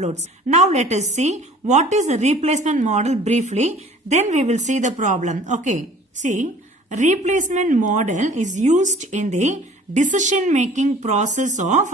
uploads. Now let us see what is the replacement model briefly. Then we will see the problem. Okay. See, replacement model is used in the decision making process of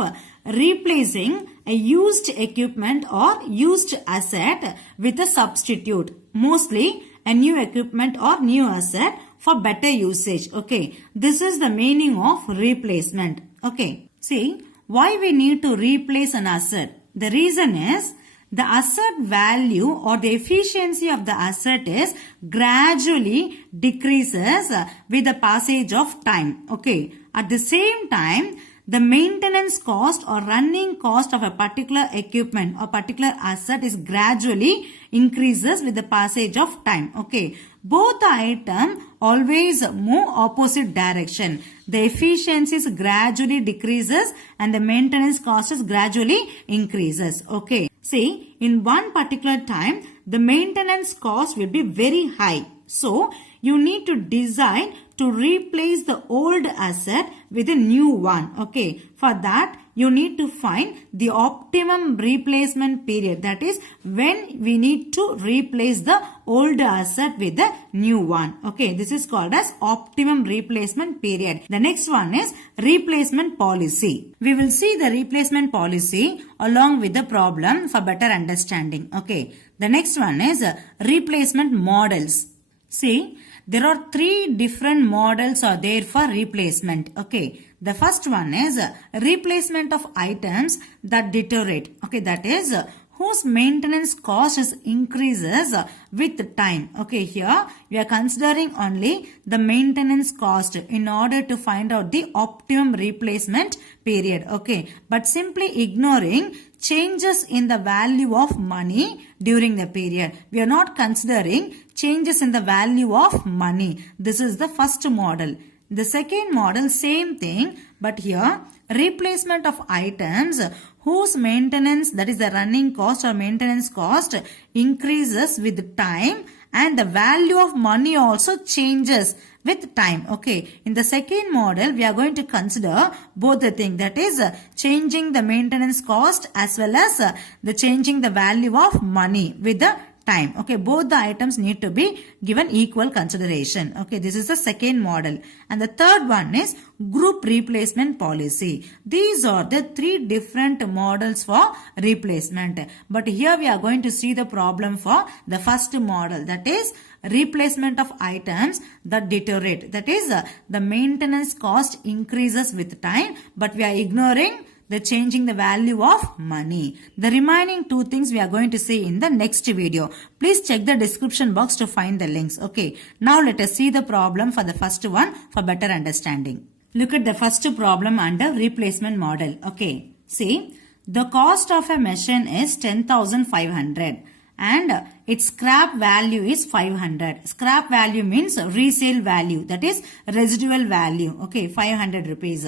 replacing a used equipment or used asset with a substitute. Mostly a new equipment or new asset for better usage. Okay. This is the meaning of replacement. Okay. See, why we need to replace an asset? The reason is the asset value or the efficiency of the asset is gradually decreases with the passage of time. Okay. At the same time, the maintenance cost or running cost of a particular equipment or particular asset is gradually increases with the passage of time. Okay. Both the items always move opposite direction. The efficiency gradually decreases and the maintenance cost is gradually increases. Okay. See, in one particular time, the maintenance cost will be very high. So, you need to decide to replace the old asset with a new one. Okay. For that, you need to find the optimum replacement period. That is when we need to replace the old asset with the new one. Okay. This is called as optimum replacement period. The next one is replacement policy. We will see the replacement policy along with the problem for better understanding. Okay. The next one is replacement models. See, there are three different models are there for replacement. Okay. The first one is replacement of items that deteriorate. Okay. That is whose maintenance cost is increases with time. Okay. Here we are considering only the maintenance cost in order to find out the optimum replacement period. Okay. But simply ignoring changes in the value of money during the period. We are not considering changes in the value of money. This is the first model. The second model, same thing, but here replacement of items whose maintenance, that is the running cost or maintenance cost, increases with time and the value of money also changes with time. Okay. In the second model, we are going to consider both the thing, that is changing the maintenance cost as well as the changing the value of money with the time. Okay. Both the items need to be given equal consideration. Okay. This is the second model. And the third one is group replacement policy. These are the three different models for replacement. But here we are going to see the problem for the first model, that is replacement of items that deteriorate. That is the maintenance cost increases with time, but we are ignoring the changing the value of money. The remaining two things we are going to see in the next video. Please check the description box to find the links. Okay. Now let us see the problem for the first one for better understanding. Look at the first problem under replacement model. Okay. See, the cost of a machine is 10,500 and its scrap value is 500. Scrap value means resale value, that is residual value. Okay. 500 rupees.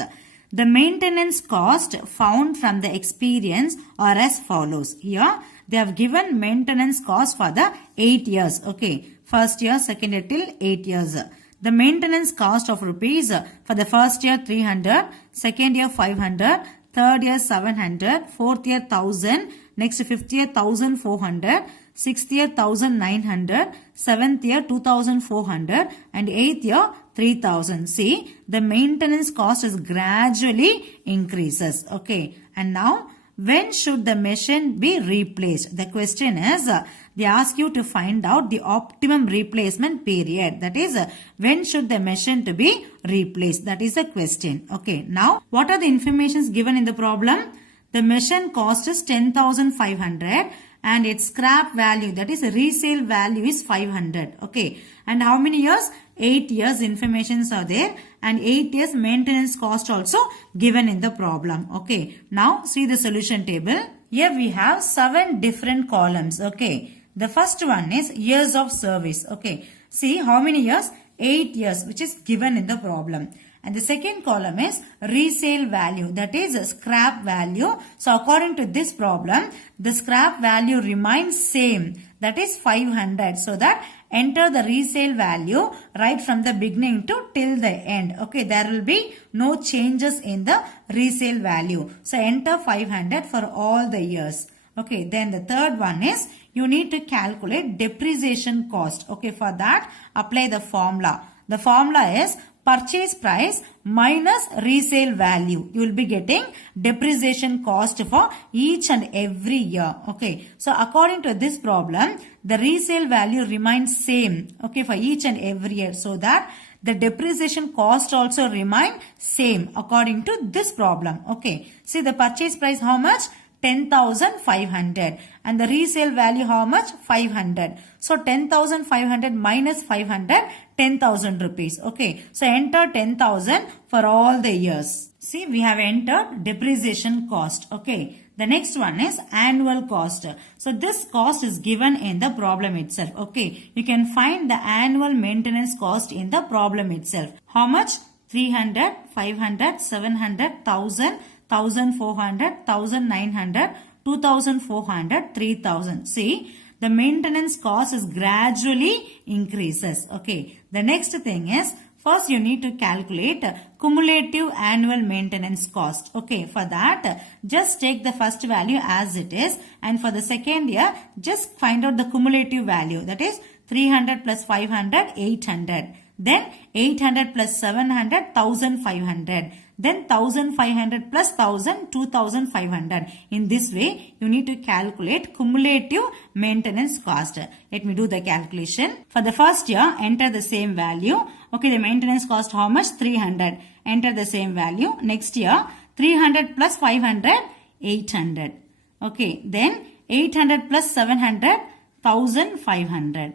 The maintenance cost found from the experience are as follows. Here they have given maintenance cost for the 8 years. Okay. First year, second year till 8 years. The maintenance cost of rupees for the first year 300, second year 500, third year 700, fourth year 1000, next fifth year 1400, sixth year 1900, seventh year 2400 and eighth year 3000. See, the maintenance cost is gradually increases. Okay. And now, when should the machine be replaced? The question is, they ask you to find out the optimum replacement period. That is, when should the machine to be replaced? That is the question. Okay. Now, what are the informations given in the problem? The machine cost is 10,500 and its scrap value, that is resale value, is 500. Okay. And how many years? 8 years informations are there and 8 years maintenance cost also given in the problem. Okay. Now see the solution table. Here we have 7 different columns. Okay. The first one is years of service. Okay. See how many years? 8 years, which is given in the problem. And the second column is resale value, that is scrap value. So according to this problem, the scrap value remains same, that is 500. So that enter the resale value right from the beginning to till the end. Okay, there will be no changes in the resale value. So enter 500 for all the years. Okay, then the third one is you need to calculate depreciation cost. Okay, for that apply the formula. The formula is purchase price minus resale value. You will be getting depreciation cost for each and every year. Okay, so according to this problem, the resale value remains same. Okay, for each and every year, so that the depreciation cost also remain same according to this problem. Okay, see the purchase price how much? 10,500 and the resale value how much? 500. So 10,500 minus 500, 10,000 rupees. Okay, so enter 10,000 for all the years. See, we have entered depreciation cost. Okay, the next one is annual cost. So this cost is given in the problem itself. Okay, you can find the annual maintenance cost in the problem itself. How much? 300, 500, 700, 1,000, 1,400, 1,900, 2,400, 3,000. See, the maintenance cost is gradually increases. Okay, the next thing is first you need to calculate cumulative annual maintenance cost. Okay, for that just take the first value as it is, and for the second year just find out the cumulative value, that is 300 plus 500, 800. Then 800 plus 700, 1,500. Then 1,500 plus 1,000, 2,500. In this way, you need to calculate cumulative maintenance cost. Let me do the calculation. For the first year, enter the same value. Okay, the maintenance cost how much? 300. Enter the same value. Next year, 300 plus 500, 800. Okay, then 800 plus 700, 1,500.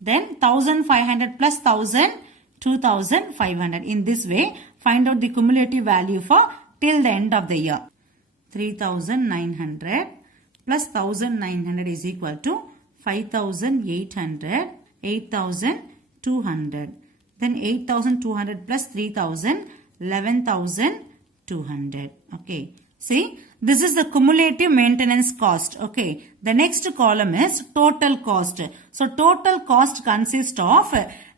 Then 1,500 plus 1,000, 2,500. In this way, find out the cumulative value for till the end of the year. 3,900 plus 1,900 is equal to 5,800, 8,200. Then 8,200 plus 3,000, 11,200. Okay. See, this is the cumulative maintenance cost. Okay. The next column is total cost. So, total cost consists of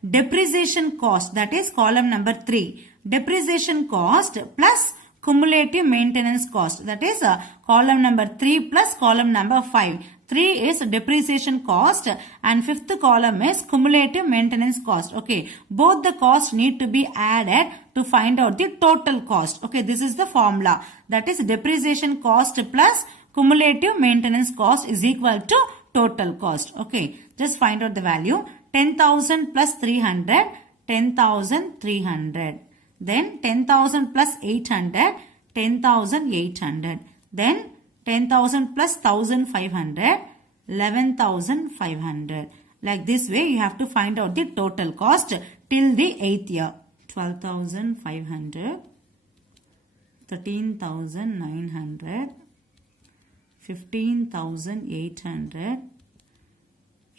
depreciation cost, that is column number 3. Depreciation cost plus cumulative maintenance cost, that is column number 3 plus column number 5. 3 is depreciation cost and 5th column is cumulative maintenance cost. Okay, both the costs need to be added to find out the total cost. Okay, this is the formula, that is depreciation cost plus cumulative maintenance cost is equal to total cost. Okay, just find out the value. 10,000 plus 300, 10,300. Then 10,000 plus 800, 10,800. Then 10,000 plus 1,500, 11,500. Like this way, you have to find out the total cost till the 8th year. 12,500, 13,900, 15,800,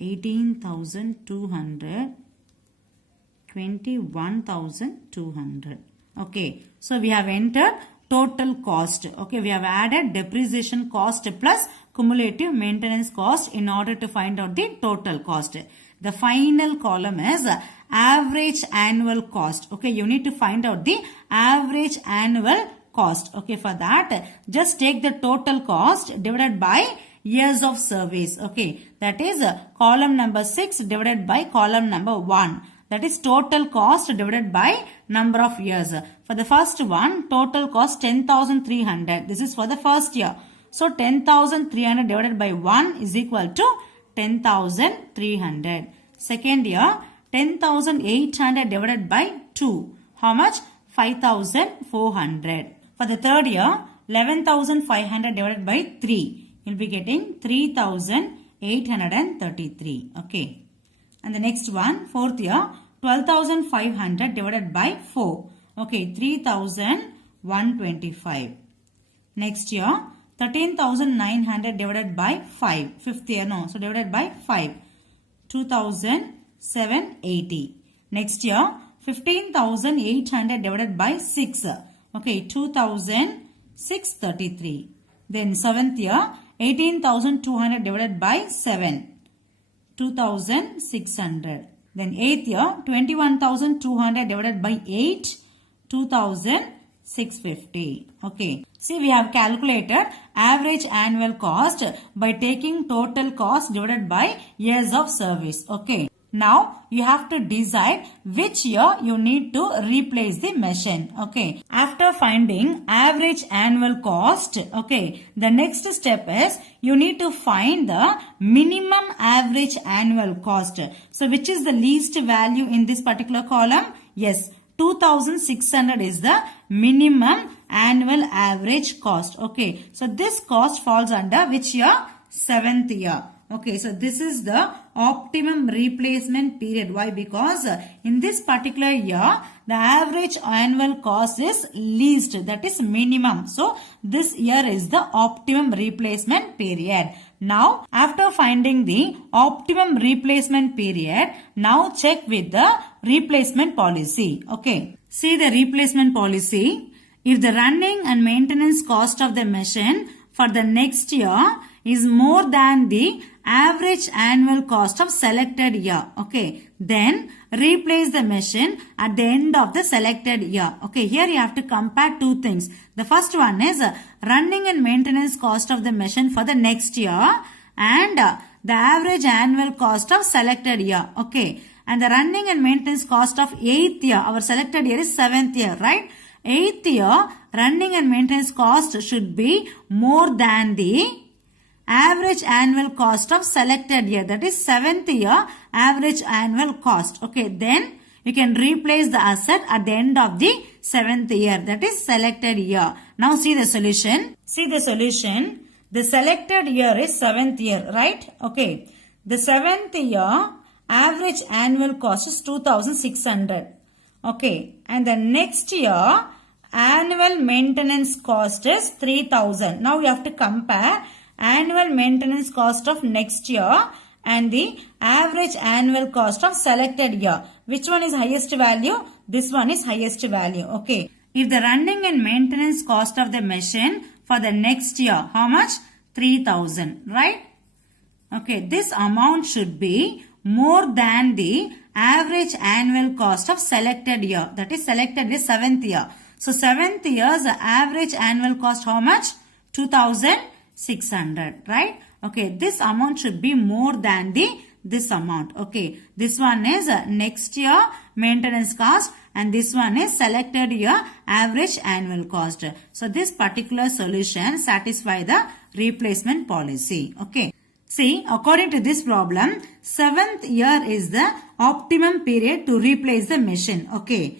18,200, 21,200. Okay, so we have entered total cost. Okay, we have added depreciation cost plus cumulative maintenance cost in order to find out the total cost. The final column is average annual cost. Okay, you need to find out the average annual cost. Okay, for that just take the total cost divided by years of service. Okay, that is column number 6 divided by column number 1. That is total cost divided by number of years. For the first one, total cost 10,300. This is for the first year. So 10,300 divided by 1 is equal to 10,300. Second year, 10,800 divided by 2. How much? 5,400. For the third year, 11,500 divided by 3. You'll be getting 3,833. Okay. And the next one, fourth year, 12,500 divided by 4. Okay, 3,125. Next year, 13,900 divided by 5. Fifth year, no. So, divided by 5. 2,780. Next year, 15,800 divided by 6. Okay, 2,633. Then, seventh year, 18,200 divided by 7. 2,600. Then 8th year, 21,200 divided by 8, 2,000 650. Okay. See, we have calculated average annual cost by taking total cost divided by years of service. Okay. Now, you have to decide which year you need to replace the machine. Okay. After finding average annual cost, okay, the next step is you need to find the minimum average annual cost. So, which is the least value in this particular column? Yes, 2600 is the minimum annual average cost. Okay. So, this cost falls under which year? 7th year. Okay, so this is the optimum replacement period. Why? Because in this particular year, the average annual cost is least, that is minimum. So, this year is the optimum replacement period. Now, after finding the optimum replacement period, now check with the replacement policy. Okay, see the replacement policy. If the running and maintenance cost of the machine for the next year is more than the average annual cost of selected year, okay, then replace the machine at the end of the selected year. Okay, here you have to compare two things. The first one is running and maintenance cost of the machine for the next year and the average annual cost of selected year. Okay, and the running and maintenance cost of 8th year, our selected year is 7th year, right? 8th year running and maintenance cost should be more than the average annual cost of selected year, that is 7th year average annual cost. Okay, then you can replace the asset at the end of the 7th year, that is selected year. Now see the solution. See the solution. The selected year is 7th year, right? Okay, the 7th year average annual cost is 2600. Okay, and the next year annual maintenance cost is 3000. Now you have to compare annual maintenance cost of next year and the average annual cost of selected year. Which one is highest value? This one is highest value. Okay. If the running and maintenance cost of the machine for the next year, how much? 3000, right? Okay. This amount should be more than the average annual cost of selected year. That is selected is 7th year. So 7th year's average annual cost how much? 2600, right? Okay, this amount should be more than this amount. Okay, this one is next year maintenance cost and this one is selected year average annual cost. So this particular solution satisfies the replacement policy. Okay. See, according to this problem, 7th year is the optimum period to replace the machine. Okay.